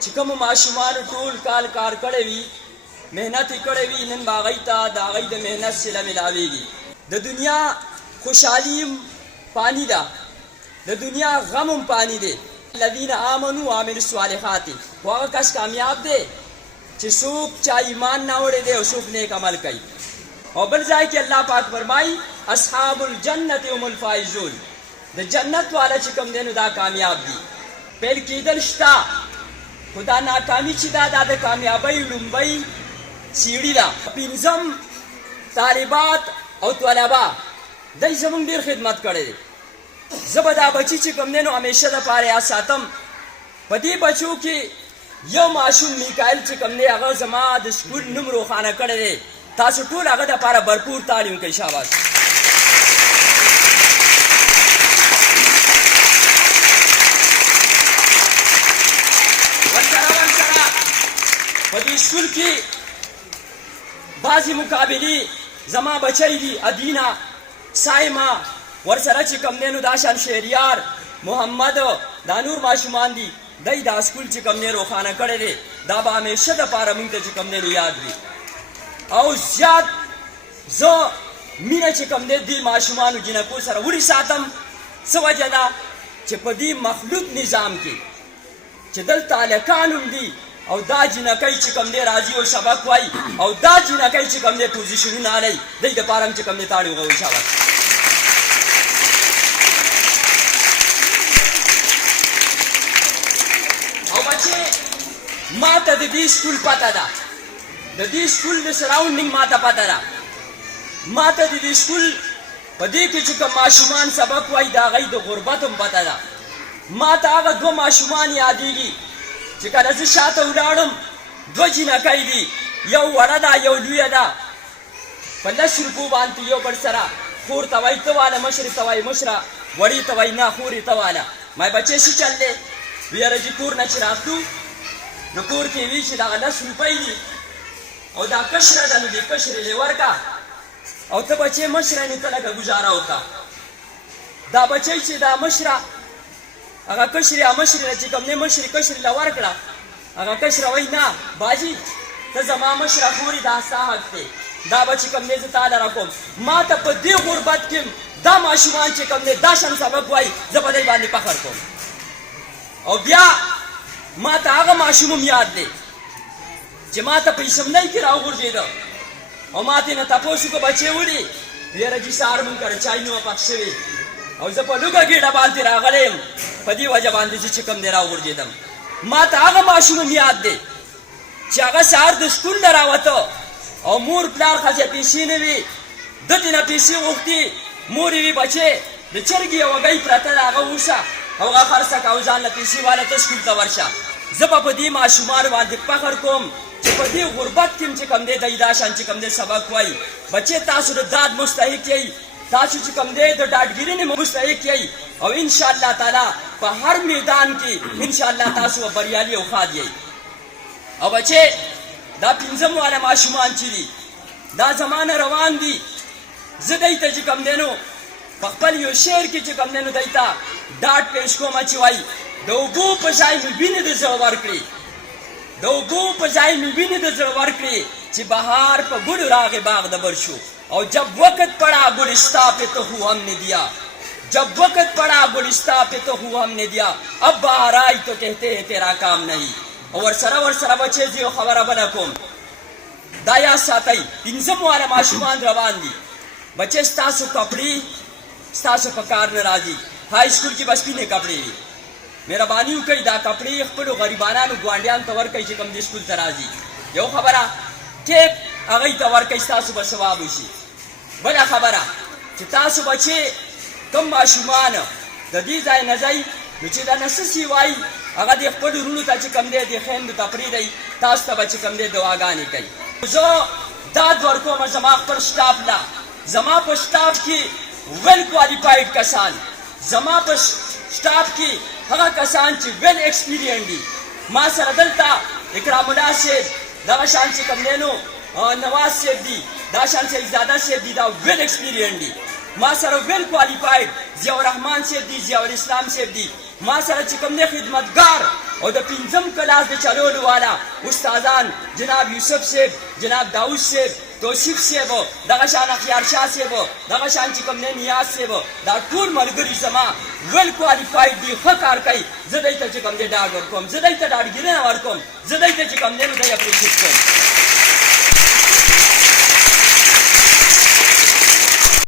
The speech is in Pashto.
چې کوم ماشومان ټول کال کار کړی وي مهنت یې کړی وي نن به هغوی ته د هغوی د مهنت صله میلاویږي. د دنیا خوشحالي هم پانی ده، د دنیا غم هم پانی دی. الذین آمنوا وعملوا الصالحات، خو هغه کس کامیاب دی چې څوک چا ایمان نه وړی دی او څوک نیک عمل کوي. او بل ځای کې الله پاک فرمایي اصحاب الجنت هم الفائزون، د جنت والا چې کوم دی نو دا کامیاب دي. پیل کېدل شته خو دا ناکامي چې دا د کامیابۍ لومبۍ سیړي ده. پنځم طالبات او طلبا دی زمونږ ډېر خدمت کړی دی. زه به دا بچي چې کوم دی نو همیشه دپاره یاد ساتم. په دې بچو کې یو ماشوم میکایل چې کوم دی هغه زما د سکول نوم روښانه کړی دی. تاسو ټول هغه دپاره भरपूर تعلیم کوئ. شاباش. په دې سکول کې بعضې مقابلې زما بچی دي ادینا سایما ورسره چې کوم دی نو دا شان شهریار محمد دا نور ماشومان دي دی دا سکول چې کوم دی روښانه کړی دی. دا به همیشه دپاره موږ ته چې کوم دی نو یاد وي. او زیات زه مینه چې کوم دی دې ماشومانو جنکو سره وړي ساتم. څه وجه ده چې په دې مخلوط نظام کې چې دلته هلکان هم دي او دا جنکۍ چې کوم دی راځي او سبق وایي او دا جنکۍ چې کوم دی پوزیشنونه هلئ دی دپاره هم چې کوم دی تاړې وغوئ. شاباش. او بچې ما ته د دې سکول پته ده، د دې سکول د سراونډینګ ما ته پته ده. ما ته د دې سکول په دې کې چې کوم ماشومان سبق وایي د هغوی د غربت هم پته ده. ما ته هغه دوه ماشومان یادېږي چې کله زه شاته ولاړم دوه جنکۍ دي، یو وړه ده یو لویه ده. په 10 روپو باندې یو بل سره خور ته وایي ته واله، مشرې ته وایي مشره، وړې ته وایي نه خورې ته واله. ما بچې څه چل دی؟ وی یاره چې کور نه چې راتلو نو کور کې وي چې دغه 10 روپۍ دي او دا کشره ده نو دې کشرې لې ورکړه او ته بچې مشره نه ته لږه ګزاره وکړه. دا بچی چې دا مشره هغه کشرې مشرې چې کوم دی مشرې کشرې له ورکړه هغه کشره وایي نه باجي ته زما مشره خورې دا ستا حق دی، دا به چې کوم دی زه تا لره کوم. ما ته په دې غربت کې دا ماشومان چې کوم دی دا شان سبق وایي زه په دی باندې فخر کوم. او بیا ما ته هغه ماشوم هم یاد دی چې ما ته په اسمبلی کې راوغورځېده او ما ترې نه تپوس وکړه بچې ولې؟ یاره جي سهار مونږ کره چای نه وه پخ شوې او زه په لوږه ګېډه باندې راغلی یم په دې وجه باندې زه چې کوم دی راوغورځېدم. ما ته هغه ماشوم هم یاد دی چې هغه سهار د سکول نه راوته او مور پلار ښځې پیسې نه وي ده ترې نه پیسې غوښتې. مور یې وي بچې د چرګې یوه ګۍ پرته ده هغه ووسه او هغه خرڅه که او ځان له پیسې واله ته سکول ته ورشه. زه به په دې ماشومانو باندې فخر کوم چې په دې غربت کې هم چې کوم دی دی دا شان چې کوم دی سبق وایي. بچې تاسو د داد مستحق یئ، تاسو چې کوم دی د ډاډګیري نه مستحق یئ او انشاءالله تعالی په هر میدان کې انشاءالله تاسو به بریالي او ښاد یئ. او بچې دا پنځم والا ماشومان چې دي دا زمانه روان دي. زه دی ته چې کوم دی نو په خپل یو شعر کې چې کوم دی نو دی ته ډاډ پیش کومه چې وایي د اوبو په ځای مې وینې د زړه ورکړې، د اوبو په ځای مې وینې د زړه ورکړې چې بهار په ګلو راغې باغ د بر شو اور جب وقت پڑا گلستہ پہ تو ہو ہم نے دیا، جب وقت پڑا گلستہ پہ تو ہو ہم نے دیا، اب باہر آئی تو کہتے ہیں تیرا کام نہیں. او ورسره بچې زه یو خبره بله کوم دا یاد ساتئ. پنځم والا ماشومان روان دي. بچې ستاسو کپړې ستاسو په کار نه راځي. های سکول کې به سپینې کپړې وي. مهرباني وکړئ دا کپړې خپلو غریبانانو ګاونډیانو ته ورکړئ چې کوم دې سکول ته راځي. یو خبره ټیپ هغوی ته ورکړئ ستاسو به ثواب وشي. بله خبره چې تاسو بچې کوم ماشومان د دې ځای نه ځئ نو چې دا نسسي وایي هغه د خپلو وروڼو ته چې کوم دی د خویندو ته پرېږدئ تاسو ته به چې کوم دی دعاګانې کوي. زه داد ورکوم زما خپل سټاف له، زما په سټاف کې ویل کوالیفاید کسان، زما په سټاف کې هغه کسان چې ویل ایکسپیرینس دي. ما سره دلته اکرام الله صاحب دغه شان چې کوم دی نو نواز صاحب دي دا شان شهزاده صاحب دي دا ویل ایکسپیرینس دي. ما سره ویل کوالیفاید ضیاء الرحمن صاحب دي، ضیاء الاسلام صاحب دي. ما سره چې کوم دی خدمتګار او د پنځم کلاس د چلولو والا استادان جناب یوسف صاحب، جناب داؤد صاحب، توصیف صاحب، دغه شان اخیار شاه صاحب، دغه شان چې کوم دی نیاز صاحب، دا ټول ملګري زما ویل کوالیفاید دي، ښه کار کوي. زه دوی ته چې کوم دی ډاډ ورکوم، زه دوی ته ډاډګیرنه ورکوم، زه دوی ته چې کوم دی نو دی اپریشیټ کوم.